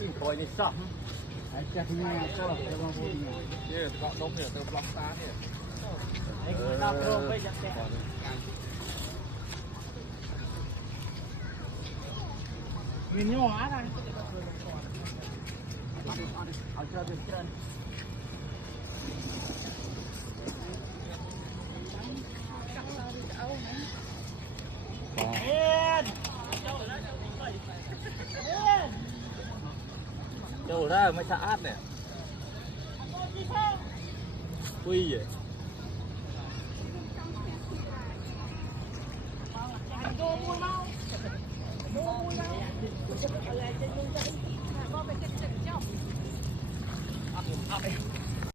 จิ้มโอยนี่ซอกจะที่นี่ก็จะมาพูดเนี่ยเกาะนมเนี่ยเติมปลั๊กตาเนี่ยไอ้คนนับรวมไปจะแตกวิญญาณอะไรเอาเชือกเชือกเจ้าได้ไม่สะอาดเนี่ยคุย